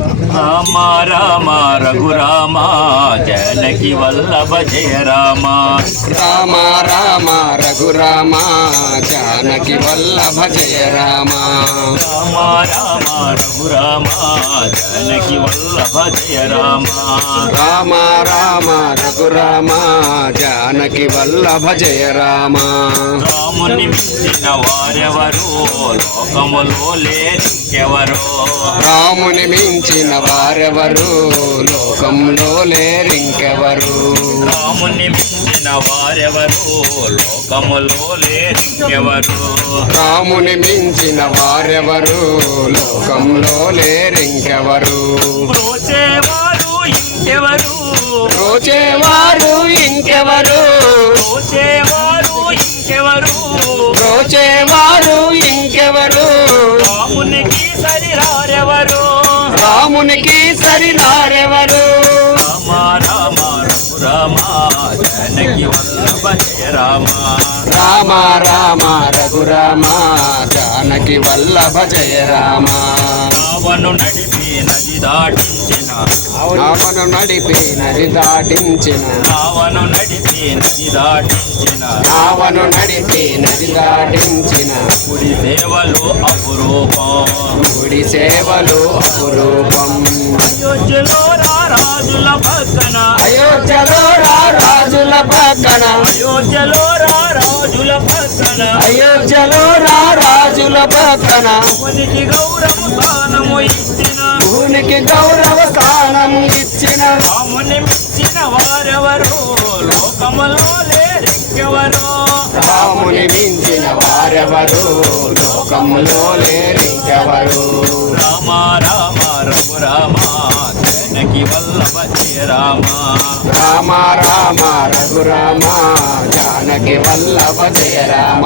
రామ రామ రఘురామ జానకి వల్లభ జయ రామ. రామ రామ రఘురామ జానకి వల్లభ జయ రామ. రామ రామ రఘురామ జానకి వల్లభ జయ రామ. రామ రామ రఘురామ జానకి వల్లభ జయ రామ. రాముని మించిన వారెవరు లోకములో లేరింకెవరు రాముని మించిన వారెవరు? లోకంలో లేరింకెవరు రాముని మించిన వారెవరు? లోకములో లేరింకెవరు రాముని మించిన వారెవరు? లోకంలో లేరింకెవరు ప్రోచేవారు ఇంకెవరు? రోజేవారు ఇంకెవరు? ప్రోచేవారు ఇంకెవరు? రోజేవారు ఇంకెవరు? రామునికి సరిరారెవరు రామునికి సరిదారెవరు రఘురామ జానకి వల్లభ జయ రామ రామ రామ రఘురామ జానకి వల్లభ జయ రామ. రావను నడిపి నది దాటించిన. రావను నడిపి నది దాటించిన. రావను నడిపి నది దాటించిన. రావను నడిపి నది దాటించిన. గుడి సేవలు అపురూపం. గుడి సేవలు అపురూపం. అయోధ్యలో రాజుల పక్కన. అయోధ్యలో రాజుల పక్కన. అయోధ్యలో రాజుల పక్కన. అయోధ్యలో రాజుల పక్కన. మునికి గౌరవ స్థానము ఇచ్చిన. భూనికి గౌరవ స్థానం ఇచ్చిన. రాముని మించిన వారెవరు? లోకములో లేరెక్కెవరు రాముని మించిన వారెవరు? లోకంలో లేరింకెవరు? రామ రామ రఘురామ జనకి వల్లభ జయ రామ. రామ రామ రఘురామ జానకి వల్లభ జయ రామ.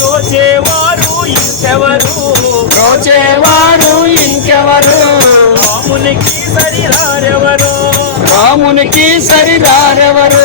దోచేవారు ఇంకెవరు? రోజేవారు ఇంకెవరు? రామునికి సరిరారెవరు? రామునికి సరిదారెవరు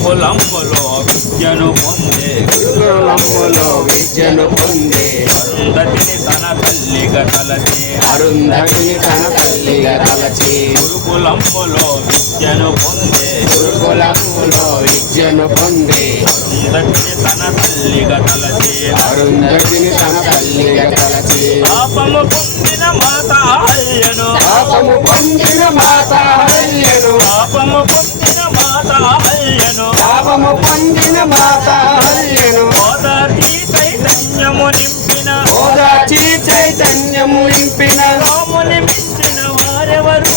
కులంబులో విద్యను పొందే గురుకులములో విద్యను పొందే అరుంధతిని తన తల్లిగా తలచే అరుంధతిని తన తల్లిగా తలచి గురుకులంబులో విద్యను పొందే గురుకులములో విద్యను పొంది అరుంధతిని తన తల్లిగా తలచే అరుంధతిని తన తల్లిగా తలచి పాపము పొందిన మాత అయ్యను పాపము పొందిన మాత హల్యను పాపము పొందిన మాత అయ్యను పాపము పొందిన మాత హల్యను ఓదార్చి చైతన్యము నింపిన. ఓదాచి చైతన్యము నింపిన. రాముని మించిన వారెవరు?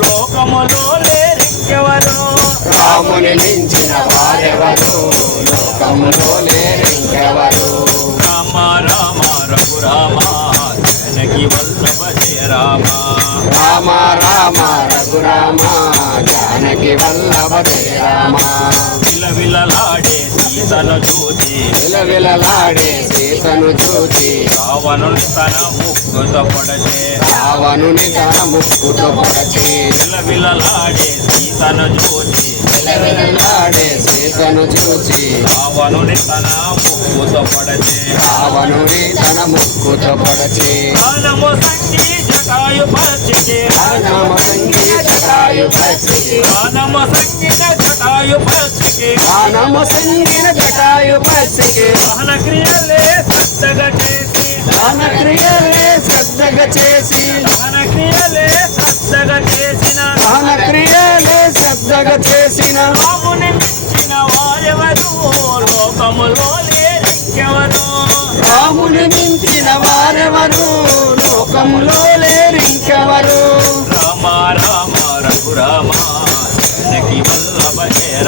లోకములో లేరెక్కెవరు రాముని మించిన వారెవరు? లోకంలో లేరింకెవరు? రామ రామ రఘురామ జనకి వల్లభ జయ రామ. రామ రామ రఘురామ జానకి వల్లభ రామ. విలవిలలాడే సీతను చూచి విలవిలలాడే సీతను చూచి రావణుని తన ముక్కుతో పొడచే రావణుని తన ముక్కుతో పడచి. విలవిలలాడే సీతను చూచి విలవిలలాడే సీతను చూచి రావణుని తన ముక్కుతో పొడచే రావణుని తన ముక్కుతో పడచి. సంగీత దహన క్రియలే శ్రద్ధగా చేసి. దాన క్రియలే శ్రద్ధగా చేసి. దహన క్రియలే శ్రద్ధగా చేసిన. దాన క్రియలే శ్రద్ధగా చేసిన. రాముని మించిన వారెవరు?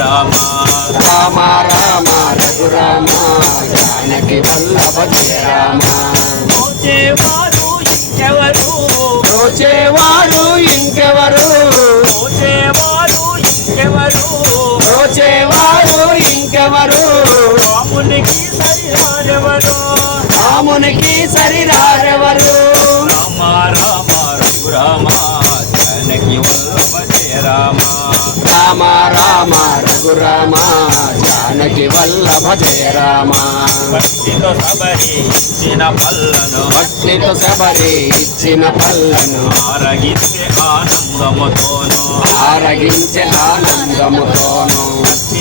రామ రామ రామ రఘురామ జానకి వల్లభ రామ మోచేవారు ఇంకెవరు? రోచేవారు ఇంకెవరు? మోచేవారు ఇంకెవరు? రోచేవారు ఇంకెవరు? రామునికి సరిహారెవరు? రామునికి సరిరారెవరు రామ రామ రఘురామ జనకి వల్లభ రామ. రామ రామ రఘురామ జానకి వల్లభ జయ రామ. భక్తితో సబరి ఇచ్చిన పల్లను. భక్తితో శబరి ఇచ్చిన పల్లను. ఆరగిస్తే ఆనందముతోను. ఆరగించే ఆనందముతోను.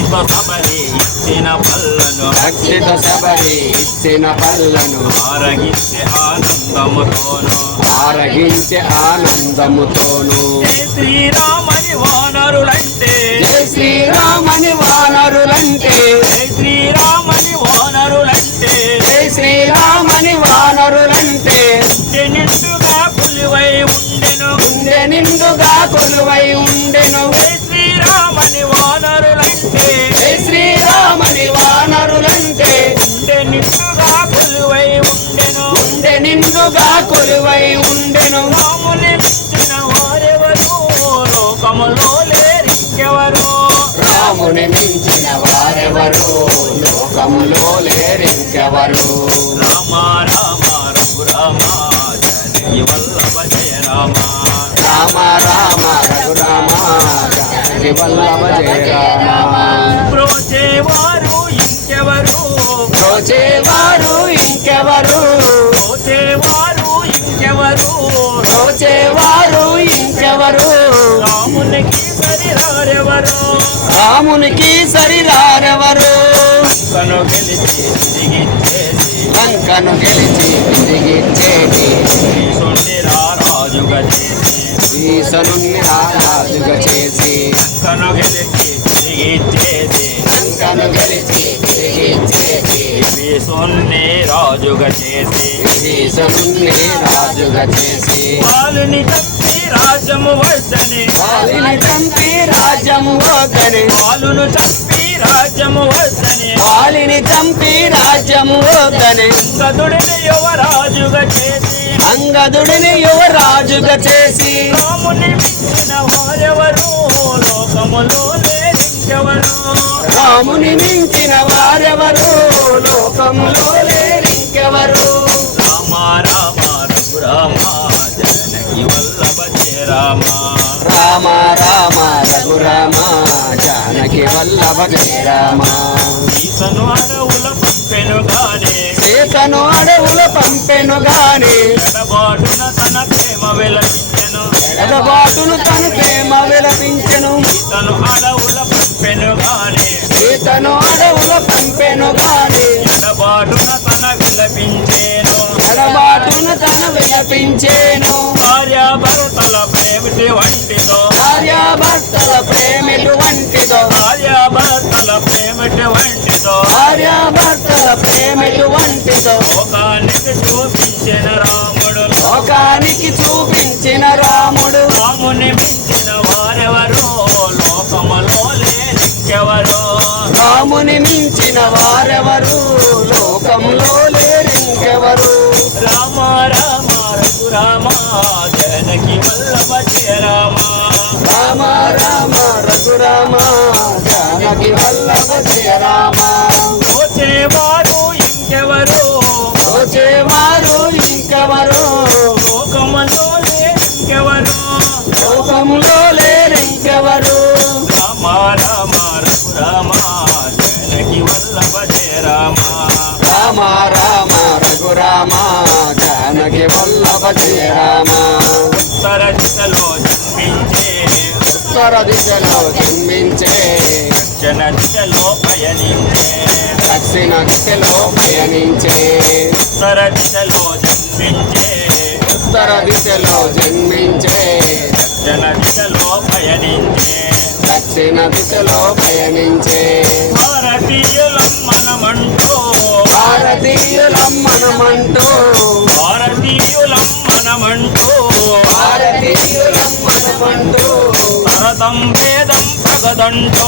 సబరి ఇచ్చిన పల్లను భక్తితో శబరి ఇచ్చిన పల్లను. ఆరగిస్తే ఆనందముతోను. ఆరగించే ఆనందముతోను. శ్రీరామని వానరులంటే. శ్రీరామని వానరులంటే. శ్రీరామని వానరులంటే. శ్రీరామని వానరులంటే. నిండుగా పులివై ఉండెను. నిండుగా కొలువై ఉండెను. నిండుగా కొలువై ఉండెను. రాముని మించిన వారెవరు? లోకములో లేరింకెవరు? రాముని మించిన వారెవరు? లోకంలో లేరింకెవరు? రామ రామ రఘురామ జనకి వల్లభ జయ రామ. రామ రామ రఘురామ జానకి వల్లభ జయ రామ. ప్రోచేవారు ఇంకెవరు? రోజేవారు ఇంకెవరు? రామునికి సరిరారెవరు కను గెలిచి తిరిగిచ్చేసి లంకను గెలిచి తిరిగిచ్చేటి రాజుగా చేసి. ఈశనుని రాజుగా చేసి. కను గెలిచి తిరిగిచ్చేసి లంకను గెలిచి తిరిగిచ్చేటి రాజుగా చేసి. రాజుగా చేసి. వద్దని వాలిని చంపి రాజ్యము వద్దని. పాలును చంపి రాజ్యము వద్దని. వాలిని చంపి రాజ్యము వద్దని. గదుడిని యువరాజుగా చేసి. అంగదుడిని యువరాజుగా చేసి. రాముని మించిన వారెవరు? లోకములో లేరింకెవరు రాముని మించిన వారెవరు? లోకంలో లేరింకెవరు రామ రామ రఘురామ జనకి వల్లభ జయ రామ. రామ వల్లభ జయ రామ ఈతను అడవుల పంపెను గాని సీతను అడవుల పంపెను గాని ఎడబాటున తన ప్రేమ వెలపించెను. ఎడబాటును తను ప్రేమ విలపించెను. ఈతను అడవుల పంపెను గాని సీతను అడవుల పంపెను గాని ఎడబాటున తన విలపించేను. ఎడబాటును తను విలపించేను. భార్యాభర్తల ప్రేమిటి వంటిదో భార్యాభర్తల ప్రేమిటు వంటిదో ప్రేమిటి వంటిదో. భార్యాభర్తల ప్రేమిటు వంటిదో. లోకానికి చూపించిన రాముడు. లోకానికి చూపించిన రాముడు. రాముని మించిన వారెవరు? లోకములో లేనికెవరు? రాముని మించిన వారెవరు? లోకంలో లేరింకెవరు రామ రామ రఘురామ జనకి వల్లభ రామ రామ రామ రఘురామ జానకి జయ రామ. జన్మించే. దక్షిణ దిశలో పయనించే దక్షిణ దిశలో పయనించే ఉత్తర దిశలో జన్మించే. ఉత్తర దిశలో జన్మించే. దక్షిణ దిశలో పయనించే దక్షిణ దిశలో పయనించే భారతీయులం మనమంటూ భారతీయులం మనమంటూ భారతీయులం మనమంటూ భరతం వేదం తగదంటూ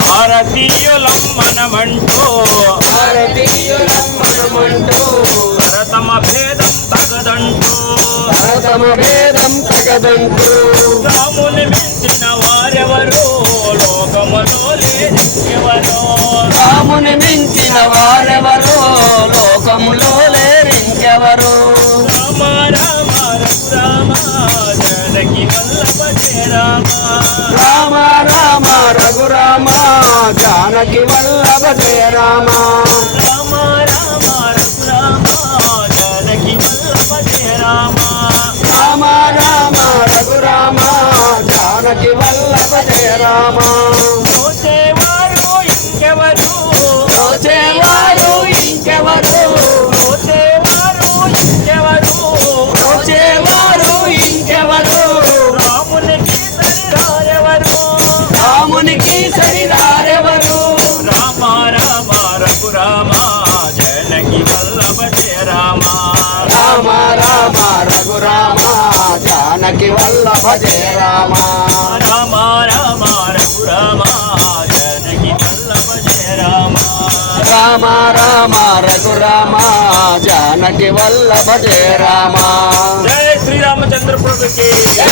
భారతీయులం మనమంటూ. భరతమ భేదం తగదంటూ తమ వేదం తగదంటూ రామ రామ రామ రఘురామ జానకి వల్లభ జయ రామ రామ రామ రఘురామ జానకి వల్లభ జయ రామ రామ రామ రఘురామ జానకి వల్లభ జయ రామ రామ రఘురామ జానకి వల్లభ జయ రామ రామ రామ రఘురామ జానకి వల్లభ జయ రామ రామ రామ రఘురామ జానకి వల్లభ జయ రామ జై శ్రీరామచంద్ర ప్రభుకి జై!